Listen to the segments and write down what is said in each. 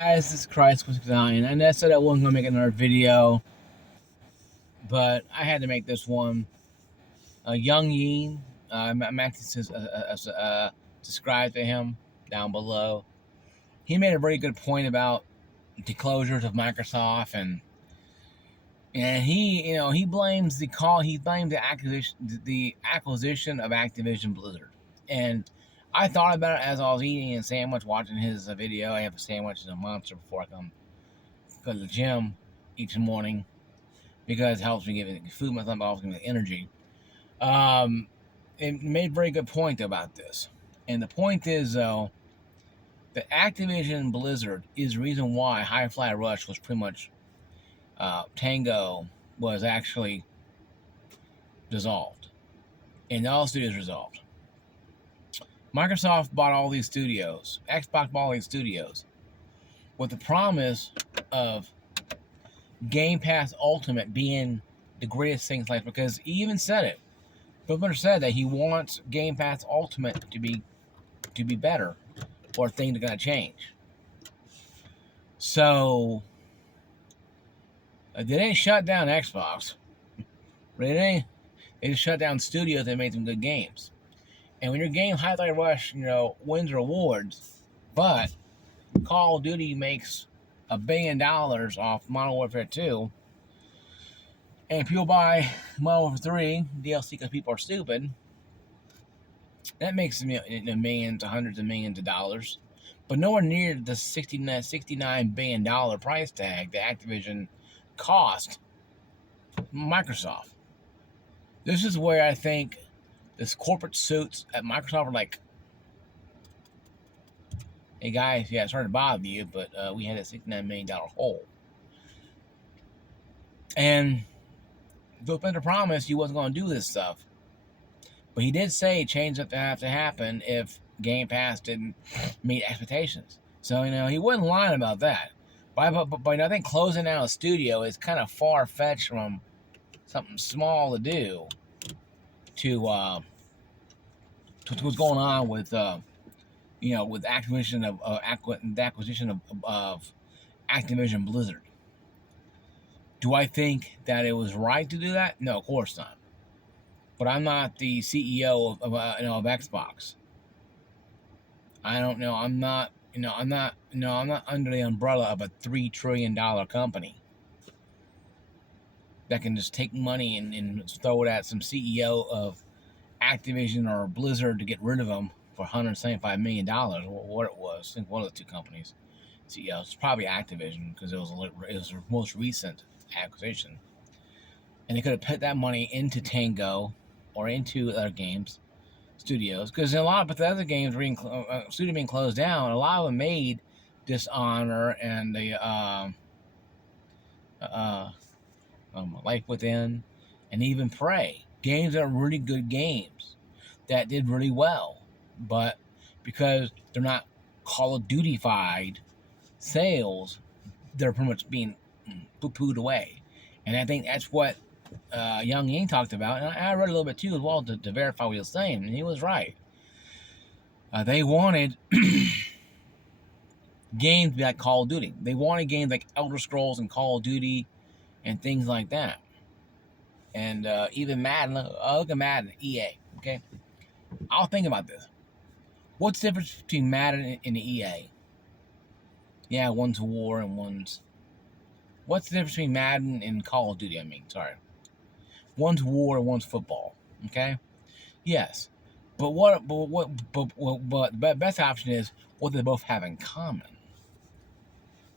Guys, this is Christ was dying, and I said I wasn't gonna make another video, but I had to make this one. Young Yee, I'm actually subscribed to him down below. He made a very good point about the closures of Microsoft, and he blames the acquisition of Activision Blizzard. And I thought about it as I was eating a sandwich, watching his video. I have a sandwich and a monster before I go to the gym each morning because it helps me get food myself, but also give me energy. It made a very good point about this. And the point is, though, that Activision Blizzard is the reason why Hi-Fi Rush was pretty much Tango was actually dissolved, and all studios resolved. Microsoft bought all these studios. Xbox bought all these studios with the promise of Game Pass Ultimate being the greatest thing in life, because he even said it. Phil said that he wants Game Pass Ultimate to be better, or things are gonna change. So they didn't shut down Xbox. They just shut down studios that made some good games. And when your game Hi-Fi Rush, wins awards, but Call of Duty makes $1 billion off Modern Warfare 2, and people buy Modern Warfare 3 DLC because people are stupid, that makes millions, hundreds of millions of dollars, but nowhere near the $69 billion price tag that Activision cost Microsoft. This is where I think this corporate suits at Microsoft are like, hey guys, yeah, sorry to bother you, but we had a $69 million hole. And Phil Spencer promised he wasn't going to do this stuff. But he did say change would have to happen if Game Pass didn't meet expectations. So, he wasn't lying about that. But I think closing down a studio is kind of far-fetched from something small to do to what's going on with with acquisition of Activision Blizzard. Do I think that it was right to do that? No, of course not. But I'm not the CEO of Xbox. I don't know. I'm not under the umbrella of a $3 trillion company that can just take money and throw it at some CEO of Activision or Blizzard to get rid of them for $175 million, what it was. I think one of the two companies. CEO. It's probably Activision because it was the most recent acquisition. And they could have put that money into Tango or into other games studios, because a lot of Bethesda games were studio being closed down. A lot of them made Dishonor and the Life Within, and even Prey. Games that are really good games that did really well, but because they're not Call of Duty-fied sales, they're pretty much being poo-pooed away. And I think that's what Young Ying talked about, and I read a little bit too as well to verify what he was saying, and he was right. They wanted games like Call of Duty. They wanted games like Elder Scrolls and Call of Duty and things like that. And even Madden. Look at Madden, EA. Okay, I'll think about this. What's the difference between Madden and the EA? Yeah, one's war and one's. What's the difference between Madden and Call of Duty? Sorry. One's war and one's football. Okay. Yes, but the best option is what they both have in common.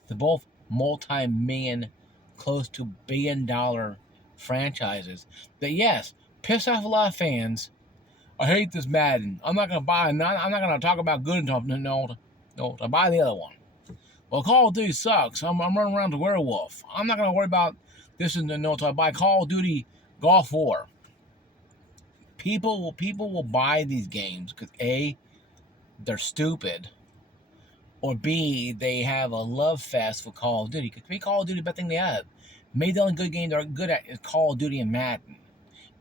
They're both multi-million, close to billion-dollar franchises that, yes, piss off a lot of fans. I hate this Madden. I'm not gonna buy. I'm not gonna talk about good enough. No, I buy the other one. Well, Call of Duty sucks. I'm running around the werewolf. I'm not gonna worry about this and no. So I buy Call of Duty Gulf War. People will buy these games because A, they're stupid, or B, they have a love fest for Call of Duty. Because Call of Duty is the best thing they have. Maybe the only good game they're good at is Call of Duty and Madden.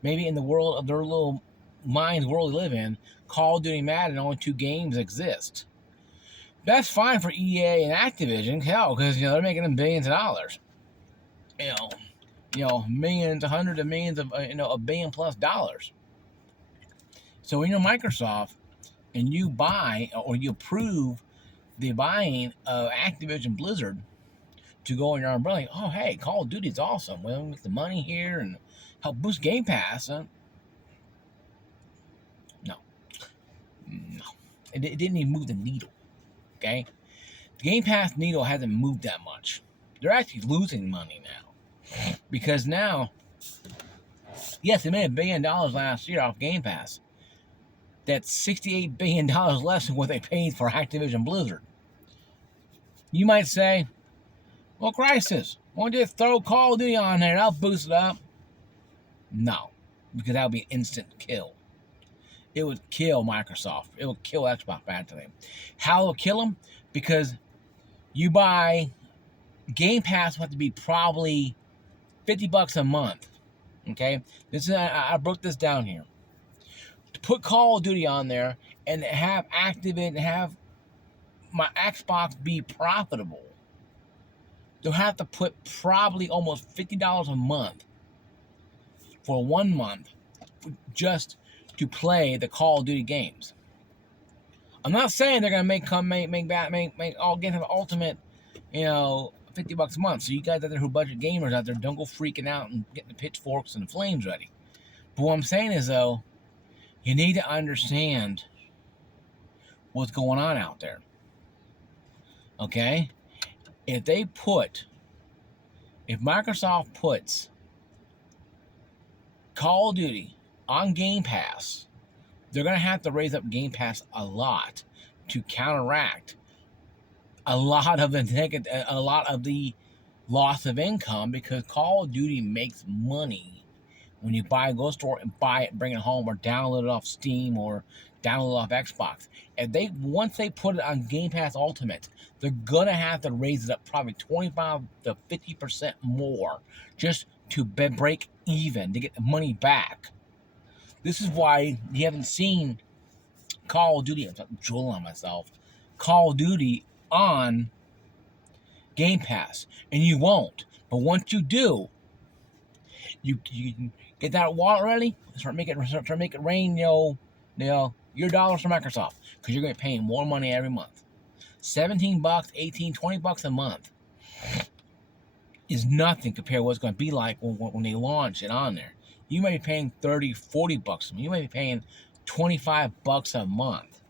Maybe in the world of their little mind world they live in, Call of Duty and Madden, only two games exist. That's fine for EA and Activision, hell, because they're making them billions of dollars. Millions, hundreds of millions of $1 billion plus dollars. So when you're Microsoft and you buy or you approve the buying of Activision Blizzard to go in your umbrella, oh hey, Call of Duty is awesome. Well, with the money here and help boost Game Pass. No, it didn't even move the needle. Okay, the Game Pass needle hasn't moved that much. They're actually losing money now because now, yes, they made $1 billion last year off Game Pass. That's $68 billion less than what they paid for Activision Blizzard. You might say, well, Crisis, why don't you throw Call of Duty on there? That'll boost it up. No, because that would be an instant kill. It would kill Microsoft. It would kill Xbox back to them. How it will kill them? Because you buy Game Pass would have to be probably $50 a month. Okay, this is I broke this down here. To put Call of Duty on there and have Activision and have my Xbox be profitable, they'll have to put probably almost $50 a month for 1 month just to play the Call of Duty games. I'm not saying they're gonna make all get an ultimate, $50 a month. So you guys out there who budget gamers out there, don't go freaking out and getting the pitchforks and the flames ready. But what I'm saying is though, you need to understand what's going on out there. Okay? If Microsoft puts Call of Duty on Game Pass, they're going to have to raise up Game Pass a lot to counteract a lot of the loss of income, because Call of Duty makes money when you go to a store and buy it, bring it home, or download it off Steam or download it off Xbox. Once they put it on Game Pass Ultimate, they're gonna have to raise it up probably 25 to 50% more just to break even, to get the money back. This is why you haven't seen Call of Duty. I'm drooling on myself. Call of Duty on Game Pass, and you won't. But once you do, you get that wallet ready. Start making it rain. Your dollars from Microsoft, because you're going to be paying more money every month. $17, $18, $20 a month is nothing compared to what it's going to be like when they launch it on there. You may be paying $30, $40 a month. You may be paying $25 a month.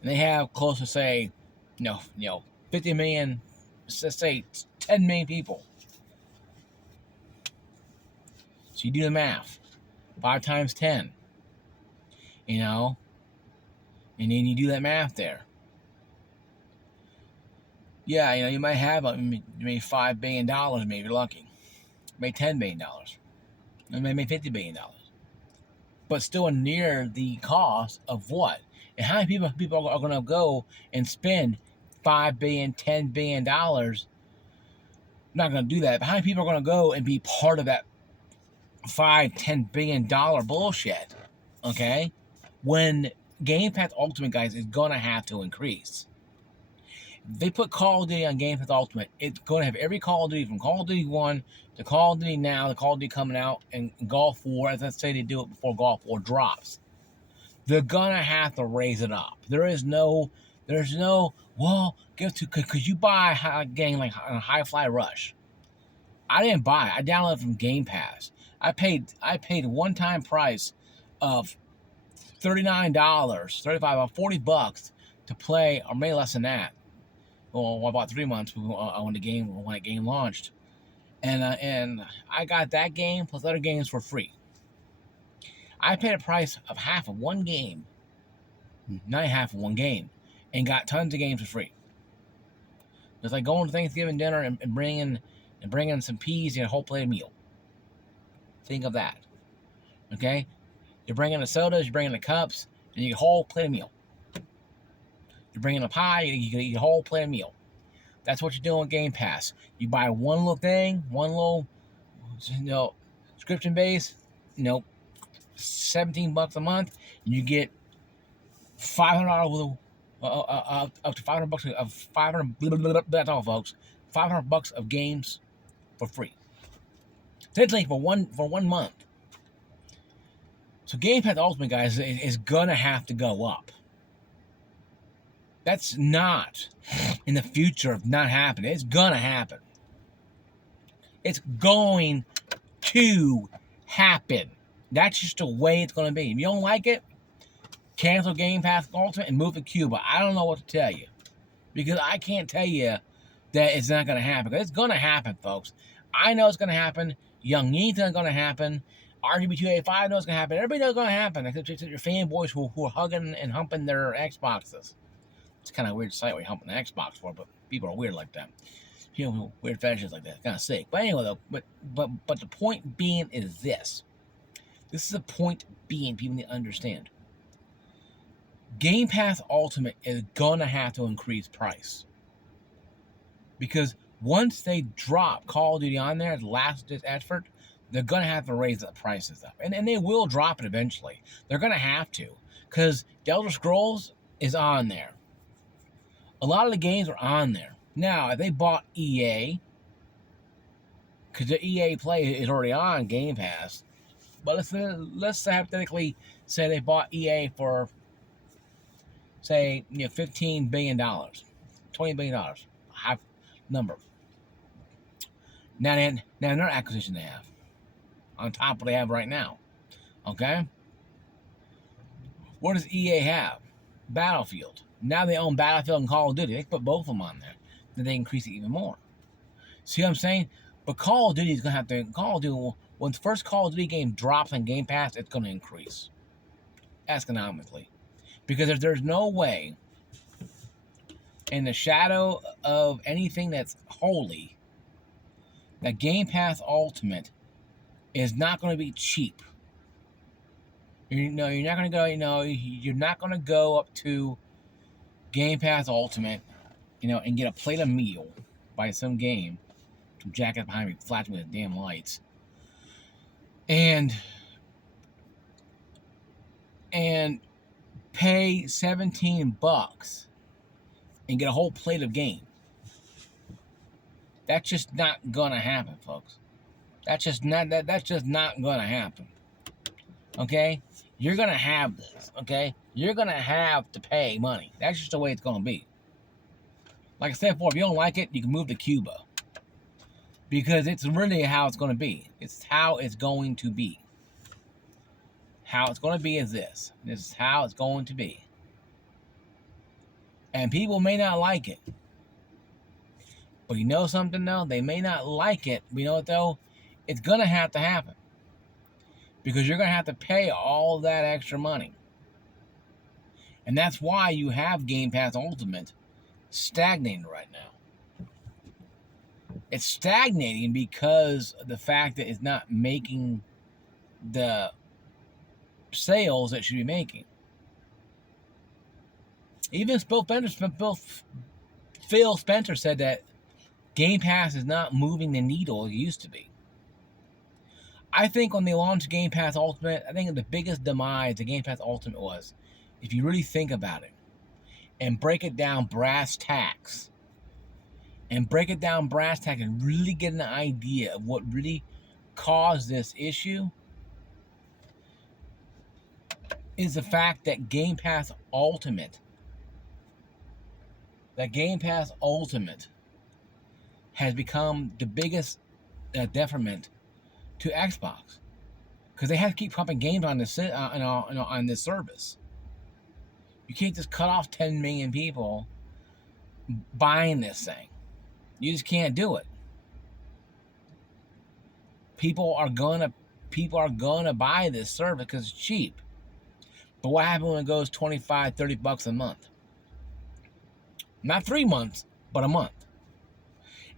And they have close to say, 50 million, let's say 10 million people. So you do the math. 5 times 10. And then you do that math there. Yeah, you might have maybe $5 billion, maybe you're lucky. Maybe $10 billion. Maybe $50 billion. But still near the cost of what? And how many people are going to go and spend $5 billion, $10 billion? I'm not going to do that. But how many people are going to go and be part of that $5, $10 billion bullshit? Okay? When Game Pass Ultimate, guys, is going to have to increase. If they put Call of Duty on Game Pass Ultimate, it's going to have every Call of Duty from Call of Duty 1 to Call of Duty now, the Call of Duty coming out, and Gulf War, as I say they do it before Gulf War drops. They're going to have to raise it up. There's no, because you buy a game like Hi-Fi Rush. I didn't buy it. I downloaded it from Game Pass. I paid one-time price of $39, $35, about $40 to play, or maybe less than that. Well, about 3 months when the game launched, and I got that game plus other games for free. I paid a price of half of one game, not half of one game, and got tons of games for free. It's like going to Thanksgiving dinner and bringing some peas and a whole plate of meal. Think of that. Okay? You're bringing the sodas, you're bringing the cups, and you get a whole plate of meal. You're bringing a pie, you get a whole plate of meal. That's what you're doing with Game Pass. You buy one little thing, one little, subscription base, $17 a month, and you get $500 worth up to $500 of 500. That's all, folks. $500 of games for free. Essentially for one month. So Game Pass Ultimate, guys, is gonna have to go up. That's not in the future of not happening. It's gonna happen. It's going to happen. That's just the way it's gonna be. If you don't like it, cancel Game Pass Ultimate and move to Cuba. I don't know what to tell you. Because I can't tell you that it's not gonna happen. It's gonna happen, folks. I know it's gonna happen. Young Needs is gonna happen. RGB285 knows it's gonna happen. Everybody knows it's gonna happen, except your fanboys who are hugging and humping their Xboxes. It's kind of a weird sight where you're humping the Xbox for, but people are weird like that. You know, weird fetishes like that. It's kind of sick. But anyway, though, but the point being is this. This is the point being, people need to understand. Game Pass Ultimate is gonna have to increase price. Because once they drop Call of Duty on there as last ditch effort, they're going to have to raise the prices up. And they will drop it eventually. They're going to have to. Because The Elder Scrolls is on there. A lot of the games are on there. Now, if they bought EA, because the EA Play is already on Game Pass, but let's hypothetically say they bought EA for, say, $15 billion, $20 billion, high number. Now another acquisition they have on top of what they have right now. Okay? What does EA have? Battlefield. Now they own Battlefield and Call of Duty. They put both of them on there. Then they increase it even more. See what I'm saying? But Call of Duty is going to have to... Call of Duty, when the first Call of Duty game drops on Game Pass, it's going to increase. Astronomically. Because there's no way in the shadow of anything that's holy that Game Pass Ultimate is not going to be cheap. You're not going to go. You're not going to go up to Game Pass Ultimate, and get a plate of meal by some game, some jacket behind me, flashing with the damn lights, and pay $17 and get a whole plate of game. That's just not gonna happen, folks. That's just not gonna happen. Okay? You're gonna have this, okay? You're gonna have to pay money. That's just the way it's gonna be. Like I said before, if you don't like it, you can move to Cuba. Because it's really how it's gonna be. It's how it's going to be. How it's gonna be is this. This is how it's going to be. And people may not like it. But you know something, though? They may not like it. But you know what, though? It's going to have to happen. Because you're going to have to pay all that extra money. And that's why you have Game Pass Ultimate stagnating right now. It's stagnating because of the fact that it's not making the sales it should be making. Even Phil Spencer said that Game Pass is not moving the needle it used to be. I think when they launched Game Pass Ultimate, I think the biggest demise of Game Pass Ultimate was, if you really think about it, and break it down brass tacks, and really get an idea of what really caused this issue, is the fact that Game Pass Ultimate has become the biggest detriment to Xbox, because they have to keep pumping games on this on this service. You can't just cut off 10 million people buying this thing. You just can't do it. People are gonna buy this service because it's cheap. But what happens when it goes $25, $30 a month? Not 3 months, but a month.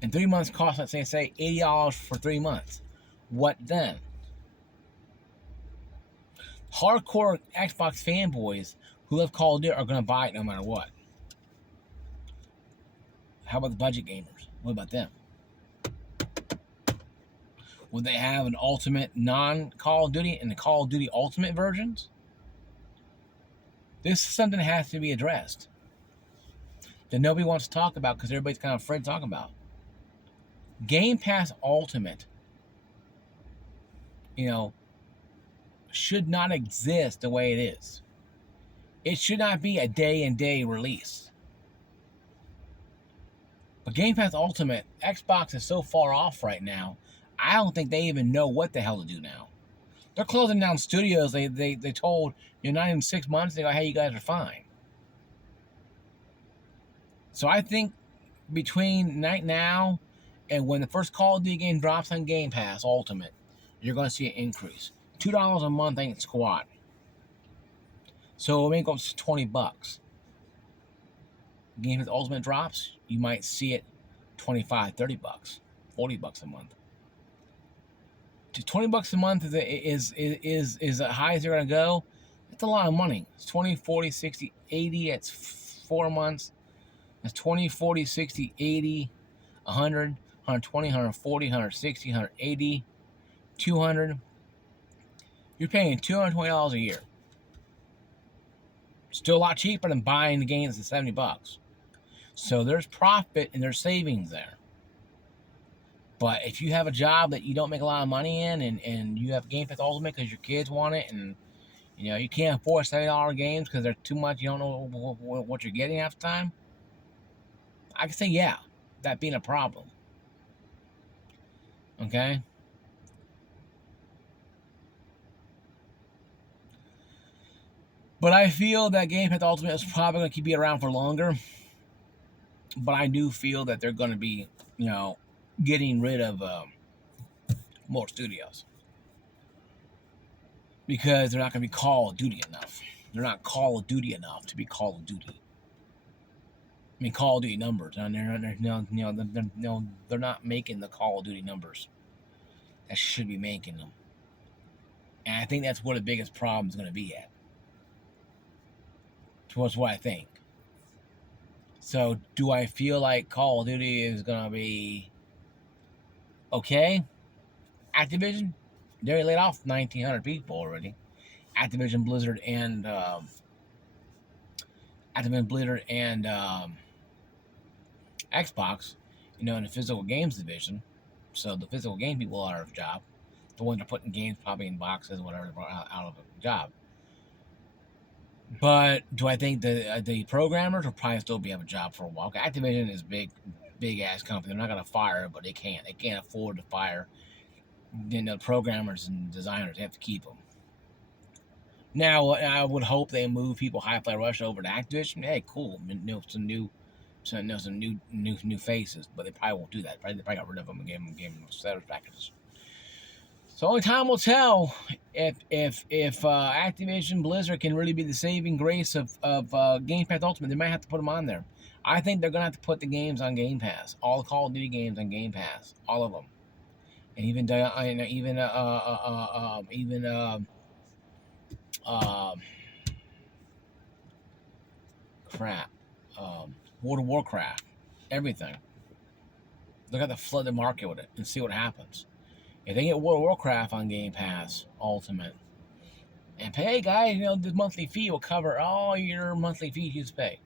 And 3 months cost, let's say $80 for 3 months. What then? Hardcore Xbox fanboys who love Call of Duty are going to buy it no matter what. How about the budget gamers? What about them? Would they have an Ultimate non-Call of Duty and the Call of Duty Ultimate versions? This is something that has to be addressed. that nobody wants to talk about because everybody's kind of afraid to talk about. Game Pass Ultimate, you know, should not exist the way it is. It should not be a day and day release. But Game Pass Ultimate, Xbox is so far off right now, I don't think they even know what the hell to do now. They're closing down studios. They told, not even 6 months, they go, hey, you guys are fine. So I think between right now and when the first Call of Duty game drops on Game Pass Ultimate, you're going to see an increase. $2 a month ain't squat. So it may go to $20. Game Pass Ultimate drops, you might see it $25, $30, $40 a month. $20 a month is as high as they're going to go. It's a lot of money. It's 20, 40, 60, 80. It's 4 months. It's 20, 40, 60, 80, 100, 120, 140, 160, 180, 200. You're paying $220 a year. Still a lot cheaper than buying the games at $70. So there's profit and there's savings there. But if you have a job that you don't make a lot of money in and you have Game Pass Ultimate because your kids want it and you can't afford $70 games because they're too much, you don't know what you're getting half the time, I can say, yeah, that being a problem. Okay? But I feel that Game Pass Ultimate is probably going to keep it around for longer. But I do feel that they're going to be, getting rid of more studios. Because they're not going to be Call of Duty enough. They're not Call of Duty enough to be Call of Duty. I mean, Call of Duty numbers. And they're not making the Call of Duty numbers that should be making them. And I think that's where the biggest problem is going to be at. That's what I think. So, do I feel like Call of Duty is going to be okay? Activision, they already laid off 1,900 people already. Activision Blizzard and Xbox, in the physical games division. So the physical game people are out of job. The ones that are putting games probably in boxes, whatever, out of a job. But do I think the programmers will probably still be have a job for a while? Activision is big ass company. They're not gonna fire, but they can't. They can't afford to fire. Then the programmers and designers, they have to keep them. Now, I would hope they move people Hi-Fi Rush over to Activision. Hey, cool. Some new faces, but they probably won't do that. They probably got rid of them and gave them severance packages. So only time will tell if Activision Blizzard can really be the saving grace of Game Pass Ultimate. They might have to put them on there. I think they're gonna have to put the games on Game Pass. All the Call of Duty games on Game Pass, all of them, and even World of Warcraft, everything. They're gonna flood the market with it and see what happens. If they get World of Warcraft on Game Pass Ultimate, and pay, hey guys, this monthly fee will cover all your monthly fees you pay,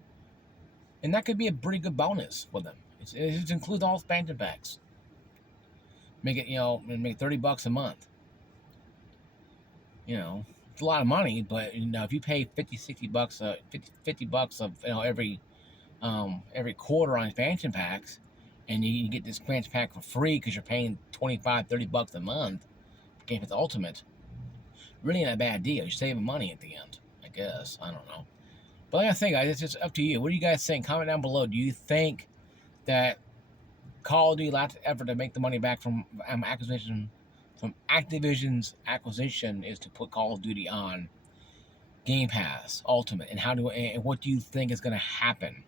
and that could be a pretty good bonus for them. It includes all expansion packs. Make it, make $30 a month. It's a lot of money, but if you pay $50 of every quarter on expansion packs, and you get this expansion pack for free because you're paying $25, $30 a month for Game Pass Ultimate, really not a bad deal. You're saving money at the end, I guess. I don't know. But like I say, guys, it's just up to you. What do you guys think? Comment down below. Do you think that Call of Duty lots of effort to make the money back from Activision's acquisition is to put Call of Duty on Game Pass Ultimate, and what do you think is going to happen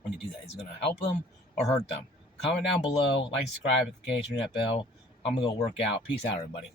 when you do that? Is it going to help them or hurt them? Comment down below, like, subscribe, notification, that bell. I'm going to go work out. Peace out, everybody.